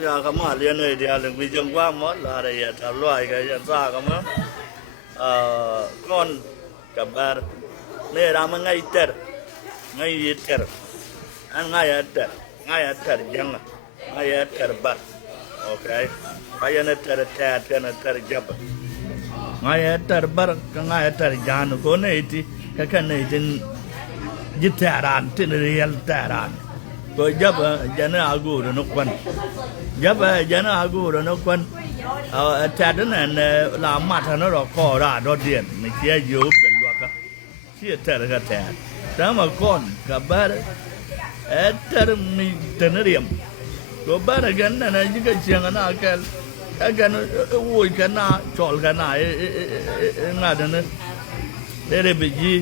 ya kama aliene dia lengwi jengwa mo la re ya thaloi ke ya sa kama kon kabar ne ram ngai ter ngai ter an ngai ter jang ngai ter ba okay ayana ter ter jab ngai ter bar ka ngai ter jan ko ne ti ka kan ne tin jitaran tin real taran ko jab jana agu no kwan jab jana agu no kwan ta dan la mat no ro ko ra do dien mi che yo bel wa ka che ter ka ta ta ma kon ka bar ter mi teneriam ko bar gan na ji ka chiang na ka gan wo ka na chol ka na nga dan re be ji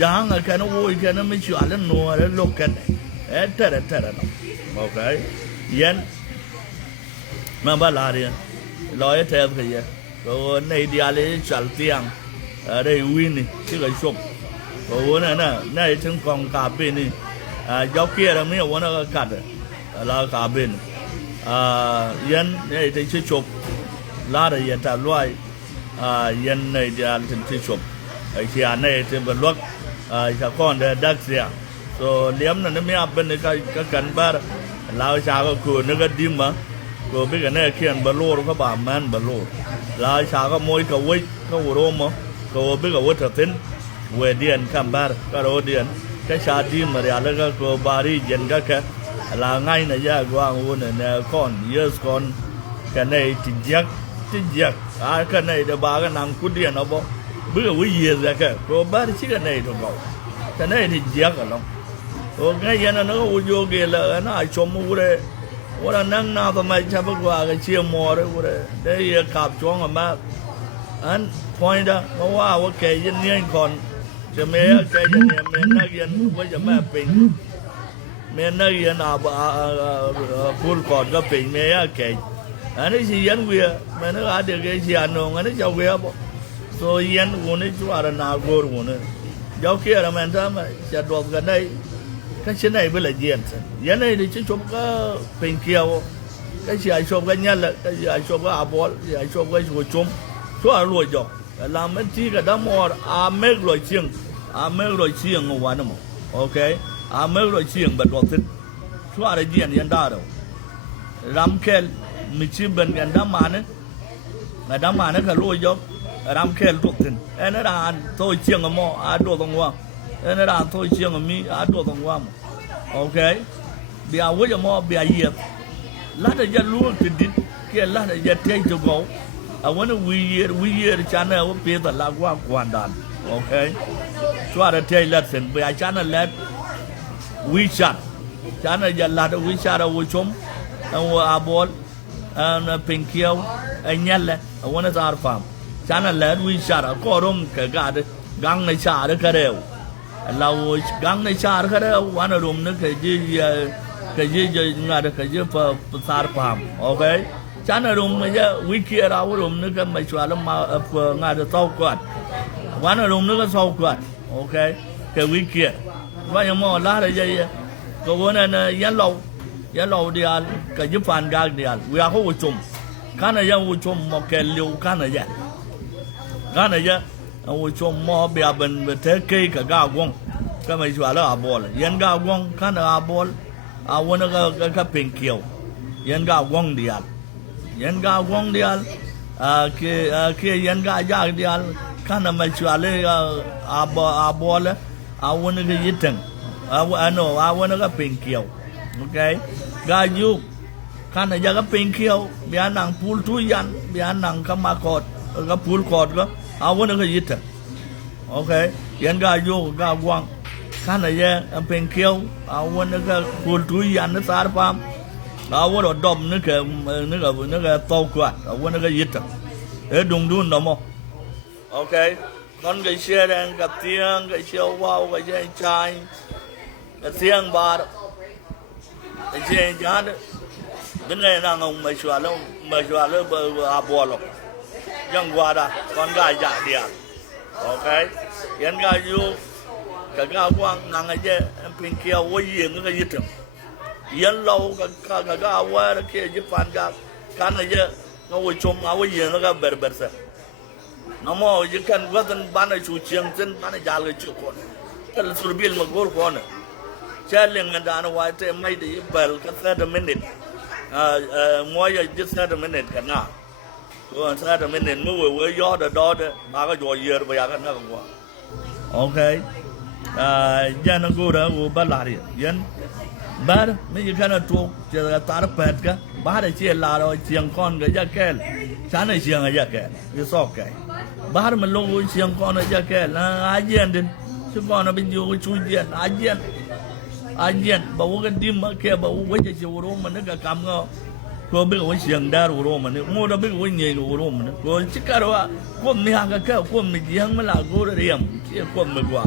jang ka no wo ka na mi chwa le no re lo ka ter no okay yen mà bà là đi nói theo cái gì rồi này đi ăn chả tiếng ở đây win chứ cái shop rồi này thằng con cà phê này giáo kia là mấy ông nó cắt là cà phê yên này thì chơi shop là đây yên ta loại yên này đi ăn chơi shop khi anh này thì bật lót cho con để đắc ra rồi liếm nó mấy áp bên cái cắn bar lao sao có cua nó cái dim màก็เป็นกันแน่เขียนบอลลูนก็บ่ามันบอลลูนลายชาก็มวยก็วิ่งก็หัวโรมก็เป็นกับวัตถุสินเวเดียนคัมบาร์ก็โรเดียนแค่ชาดีมาเรียแล้วก็บารีเย็นก็แค่ลาง่ายนะยากว่างูเนี่ยก้อนเยอะก้อนกันในติดยักกันในเดบากันนำกุเดียนเอาบ่เบื่อวิ่งเยอะแค่ก็บารีชิกันในตรงเขากันในติดยักกันลงโอ้ง่ายยันนั่นก็อุโยเกลน่าชมมูเลยว่านั่งหน้าทำไมชาวบ้านก็เชี่ยวมัวเลยว่าได้ขับจ้องกันมาอันพอยด์เพราะว่าแกยันเนียนก่อนจะเมียแกยันเนียนเมียนักยันว่าจะแม่เป็นเมียนักยันพูดก่อนก็เป็นเมียแกอันนี้สิยันเวียเมียนักเด็กแกสิยันนงอันนี้จะเวียบ่โซยันคนนี้ชัวร์นาโกร์คนนี้ยาวเกี่ยร์มันทำไมจะดวงกันได้cái chuyện này với là diện hiện nay thì chúng có bình kiều cái gì ai chụp cái nhân là cái gì ai chụp cái abo gì ai chụp cái của chúng là lùi dọc làm mấy chi cái đó mà mấy lùi chiêng ngô hoàn mà ok mấy lùi chiêng bật vào thịt là diện hiện đại đâu làm kẹl mình chỉ bên cái đám mà nó cái lùi dọc làm kẹl thuộc thịt em nó là thôi chiêng mà đồ đồng hoa nên là thôi chiêng ở mi đồ đồng hoa ok bây giờ với mo bây giờ lát là giờ luôn thì đi kia lát là giờ thay cho gấuวันwe channelว่าเปลี่ยนแต่ละว่ากวนดันโอเคช่วยเราเทเลสินไปไอ้ channel แล้ววิชัด channel ยันลาดวิชัดเอาไว้ชมเอาอาบอลเป็นเขียวไอ้เนี่ยแหละวันนั้นจะอาร์ฟาม channel แล้ววิชัดก็ร่มกับการกังในชาร์ก็เร็วเรากังในชาร์ก็เร็ววันร่มนึกcái gì ngài được cái gì phải sar phàm ok chán là rung bây giờ wiki ra của rung nữa cái mấy chuyện là mà ngài được sau quạt quán là rung nữa cái sau quạt ok cái wiki và những món lá là gì cái vấn này yan lâu đi ăn cái gì phản gác đi ăn vì họ có chum cái này yan có chum mà cái liu cái này vậy có chum mà bây giờ bên thế cái gạo quăng cái mấy chuyện là abol yan gạo quăng cái này abolวันนั้นก็เป็นเกี่ยวยันก้าวว่องเดียร์คือยันก้าวยากเดียร์ kana machuale abole awon ga yitang ano awon ga penkiao okay ga yu kana ya ga penkiao bia nang pul tu yan bia nang ka makot ga pul kot ga awon ga yitang okay yan ga yu ga wang kana ya penkiao awon ga pul tu yan na sar pam awon dom ne ga to kwa awon ga yitang e dung dun no mo okay con cái xe đang gặp tiếng cái xe wow cái xe trai cái tiếng ba cái xe giá đó bên này đang ông mày xóa luôn bờ bò lộc dân qua đó con gái giả điệp okay dân gái vô cái gái quăng năng cái xe pin kia quay yên cái gì đó dân lâu cái gái qua đó kia giúp phản cái này chứ nó quay chung nó quay yên nó cái bờ bờ sao nó mà chỉ cần có tên bán ở chủ trường tên bán ở nhà người chịu con cái là sửa bill mà gol con này chơi liền người ta nó quay tới mấy đi bel cái 30 minute mỗi giờ just 30 minute cái nào còn 30 minute mới vừa gió đó ba cái gió giờ bây giờ cái nào cũng qua okay giờ nó go đó go bắt lại dân bắt mấy cái cái nó trục chờ ta nó bẹt cái bắt để chơi là rồi chiang con cái giá kẹt sáng này chiang cái giá kẹt cái sọc cái bahar mình lông với chiang con ở giá kẹt là ai diện đến chứ con nó bên dưới cái chui diện ai diện bảo cái tim mà kia bảo cái chiều rồi mình nó cả cắm ngó có biết cái chiang đa rồi mình mua nó biết cái nhảy rồi mình có chỉ cái đó có mình hàng cái có mình giang mới là có điểm chỉ có mình qua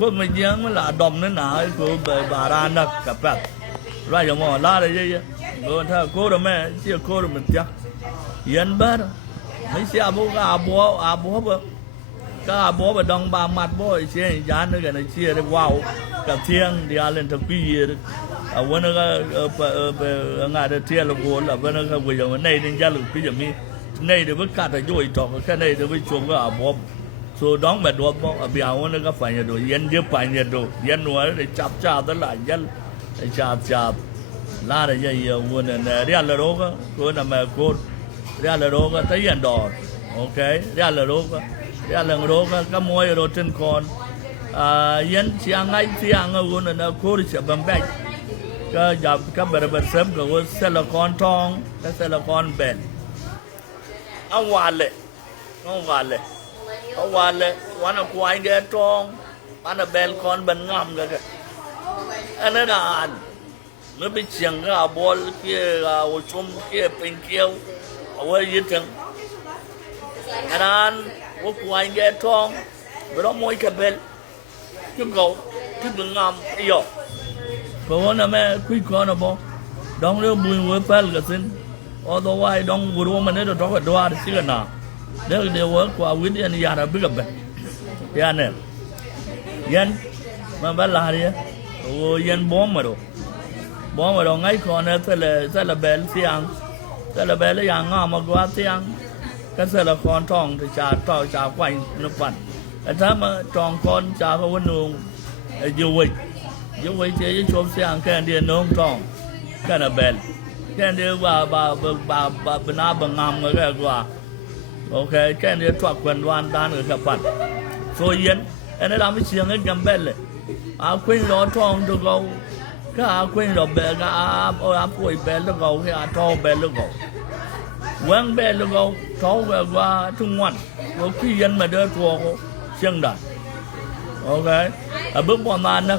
có mình giang mới là đom nó nã có bà ra nè cặp bát ra giống mà la đây chứ rồi thà có đó mẹ chỉ có đó mình chắc yên bát mấy xe bố cái bố bà đông ba mặt bố xe dán nữa cái này xe đấy wow cả thiên đi lên thằng quý gì đấy vẫn là ngày đó thiên là gỗ là vẫn là bây giờ này nên ra lực quý giờ mi này thì vẫn cả tại dội trọc cái này thì vẫn chuông cái bố số đón mẹ đuổi bố ở bây giờ nó phải nhiệt độ yên chưa phải nhiệt độ yên nữa để chập chập đó là yên chập la để vậy vẫn là real là đó có nằm mà cô real là đó thấy yên đỏ okay real là đó cái môi rồi trên con yên chiang ngay chiang vẫn là cô đi chậm bẹt cái giờ cái bờ bờ sớm cái xe là con thong cái xe là con bền ông hoàn lệวันเอาควายแกตรงวันเอาเบลคอนบันงามกันอันนั้นอ่านเมื่อไปเชียงก็เอาบอลเกี่ยวเอาชมเกี่ยวเป็นเกี่ยวเอาไว้ยึดถึงอันนั้นว่าควายแกตรงไม่ต้องมวยกับเบลจุดเก่าจุดบันงามไอ้หยอกเพราะว่าน่ะแม่คุยก่อนนะบอดองเรื่องบุญเวอร์เปลกันสิเอาตัวไว้ดองบุรุษมันเนี่ยต้องกระโดดสิกันนะเดี๋ยวว่าความวิทยาศาสตร์บิ๊กแบบยันเนี่ยยันมาบ้านลาเรียโอ้ยันบอมมาดูไงคนเนี่ยเสละเบลเสียงอย่างงามกว่าเสียงก็เสละคอนทองที่จ่าไฟนปั่นแต่ถ้ามาจองคอนจ่าเขาวันนุ่งยูวิเจ๊ชมเสียงแค่เดียวน้องทองแค่น่ะเบลแค่เดียวว่าเป็นอาบังงามก็แค่กว่าokay cái này thoát quần hoàn tan ở các bạn rồi yên anh ấy làm cái chuyện ấy cầm bènเลยquên nó thong được không cái quên nó bèn cái quên bèn được không cái thong bèn được không quăng bèn được không thong về qua trung ngoan rồi khi yên mà đưa thua chiang đàn okay bước qua màn đó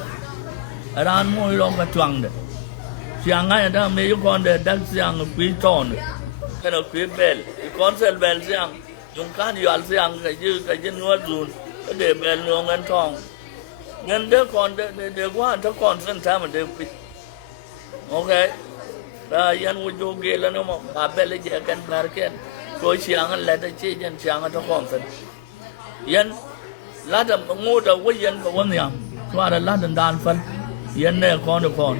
ở đó môi lòng cái choàng đấy chiang ngay đó mấy con để đắc chiang quý tròn cái nó quý bèn con sel bèn chiang dùng cá nhiều ăn chiang cái chân nuốt dùn để bèn luôn ngân thong ngân đứa con để qua thằng con sân tham mà đều quý okay là yên vui vô ghê là nó mà bà bèn lấy cái cần bà cái coi chiang ăn lại chơi chân chiang thằng con sân yên lá đầm ngô đầu với yên của con nhàng qua là lá đầm đàn phân yên này con được con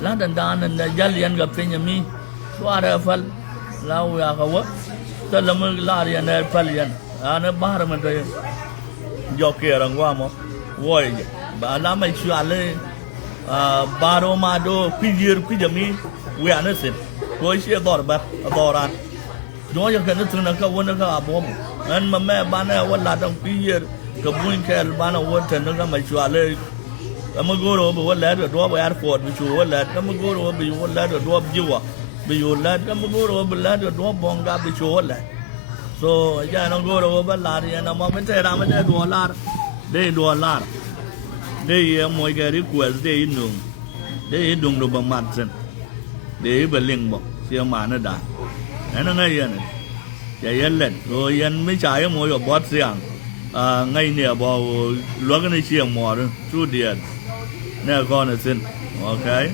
lá đầm đàn là gia liên gặp bên nhà mi qua là phân lau ya kawa dalam lari anda palian ana bahar mentai joki orang gua mo woi bala mai chuale baro mado pijir pijami we anasin koi sia dorba doran Don't you can listen to one of our bomb. And my man banner what lot of beer, Kabun Kel Banner water, and my chuale. I'm a go over what lad a dwarf airport, which you will let. I'm a go over you will let a dwarf Jua. Be you let them go over lad a dwarf bonga, which you will let. So, I don't go over Larry and a moment I'm a do a lot. They do a lot. They are more request, they know. They don't know about Matson. They have a link box, see a man at that. And an iron. They let go and make I am more about young. Ngay near about looking at you more, 2 dear. Never gonna sin, okay?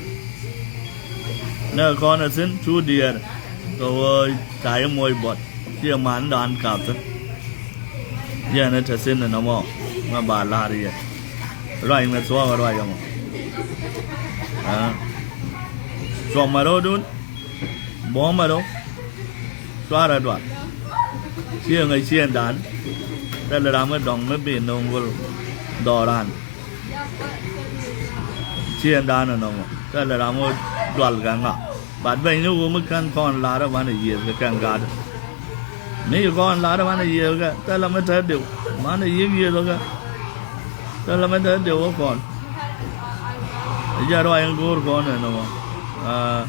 Never gonna sin, 2 dear. So, I am more about. See a man done captain. Yeah, not a sin no more. My bad lady. Right, let's walk right on. So, my road, bomb my road. Try that one. See a machine done. Tell the Rama dong maybe no will Doran. See and done no more. Tell the Rama Dwalganga. But when you woman can call a lot of 1 year, the can guard. May go on a lot of 1 year, tell them at her do. 1 year ago. Tell them at her do work on. Jaro and go on and no more.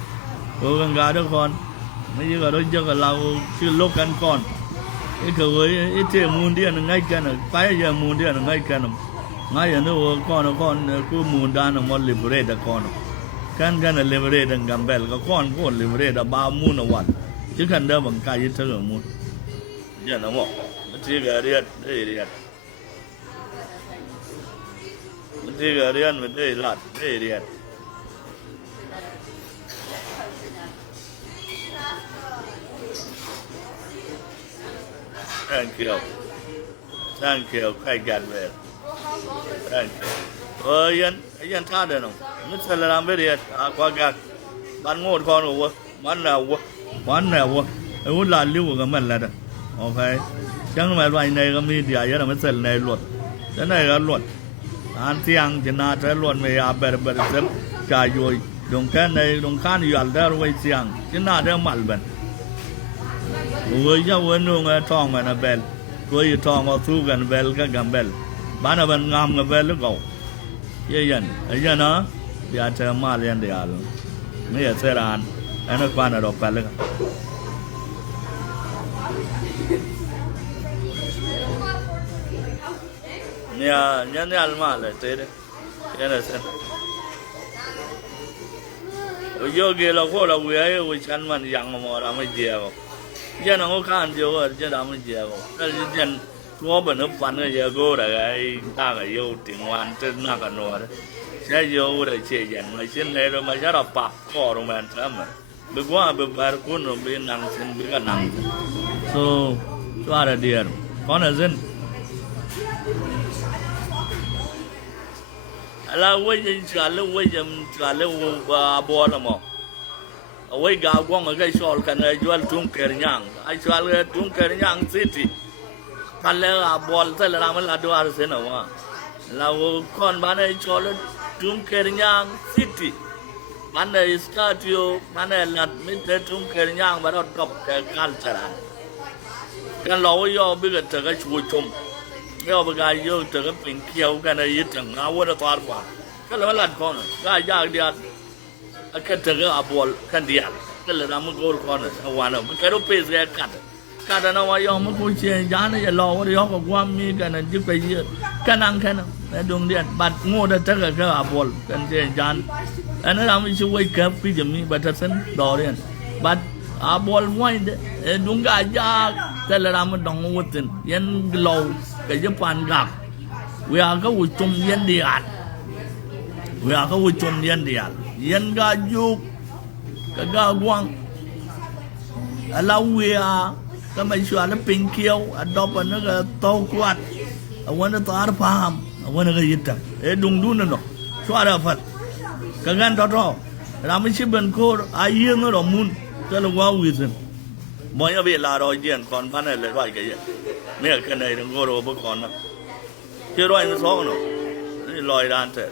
Go and guard a con. May you got a jug allow to look and con. It's a moon deer and night cannon, 5 year moon deer and night cannon. I know a corner con, cool moon down and one liberate a corner. Can liberate and gambel, a corn go liberate about moon or one. You can never carry it to the moon. Yeah, no more. Take a real idiot. Take a real with a lot, idiot. Thank you. Thank you. Quite got well. Thank you. Oh, yan tired of them. Mr. Lambert, I got one more corner over. 1 hour. 1 hour. I would like you with a man letter. Okay. Young man, right now, media, I am a cell nail lot. Then I got lot. Auntie Young, Janata, lot may have better self. Chajoy. Don't can you are there way young. Janata Malban. Với nhau vẫn luôn thong mà nó bel, với thong ở thu gần bel cái gầm bel, bán ở bên ngam cái bel lúc cầu, vậy vậy nó, bây giờ mà liền để ăn, mấy giờ sẽ ăn, anh nó quan ở đâu bel cái, nhà ăn mà lại thế đấy, cái này xem, ở chỗ kia là có là người chăn mình yang mà làm cái gì à? Dân nó khăn nhiều rồi, dân làm gì à? Cái dân có bên nó phản cái gì go là cái ta cái yêu tiếng Hoa trên nó cái nó đấy, cái yêu để chơi dân mà xin này rồi mà chắc là bạc cỏ rồi mà thế mà, bây qua bây giờ cũng nó bên năng xin bên cái năng, so cho ra điền, còn là dân, là quay dân trả lời bò là mà. Away ga gwang ga shol kan jual tung kernyang ai jual tung kernyang city kalle a bol tel la mal adwar se na wa la kon ban ai shol tung kernyang city man statue man lat mit tung kernyang ba dot top ke culture kan lo yo bi ga ga chu chum yo ba ga yo ga pin kiau kan ai tang a wa da tar wa kan la lat kon ga ya dia cái thứ cái abol cái gì à cái là làm một câu con này hoàn hảo cái đó pê ra cắt nó vào yom một cái chuyện giá này lo cái đó có quan mi cái này giúp cái gì cái năng cái nào cái đường điện bật ngô đã tất cả cái abol cái chuyện giá anh ấy làm cái chuyện quay kẹp cái gì mi bật thân đỏ điện bật abol ngoài đấy đúng cái giá cái là làm một đồng ngô tiền yên lâu cái giúp pan gặp we are có một chung yên điện we are có một chung yên điện yên ga juk cái ga quang alawia cái mấy chuyện nó pin kiêu đọc nó cái tàu quạtวันนั้นตัวอาร์พามวันนั้นก็ยึดจังดุงดูนั่นเนาะชัวร์อะฟัดกันกันต่อรามิชิบันโคอายุนั่นเรามุนจะรู้ว่าวิสันมอยเวลาเราเยี่ยนก่อนพันอะไรร้อยกันยังไม่อยากกันไหนถึงก็รู้บุกก่อนนะที่ร้อยนั่นสองเนาะนี่ลอยด้านเถอะ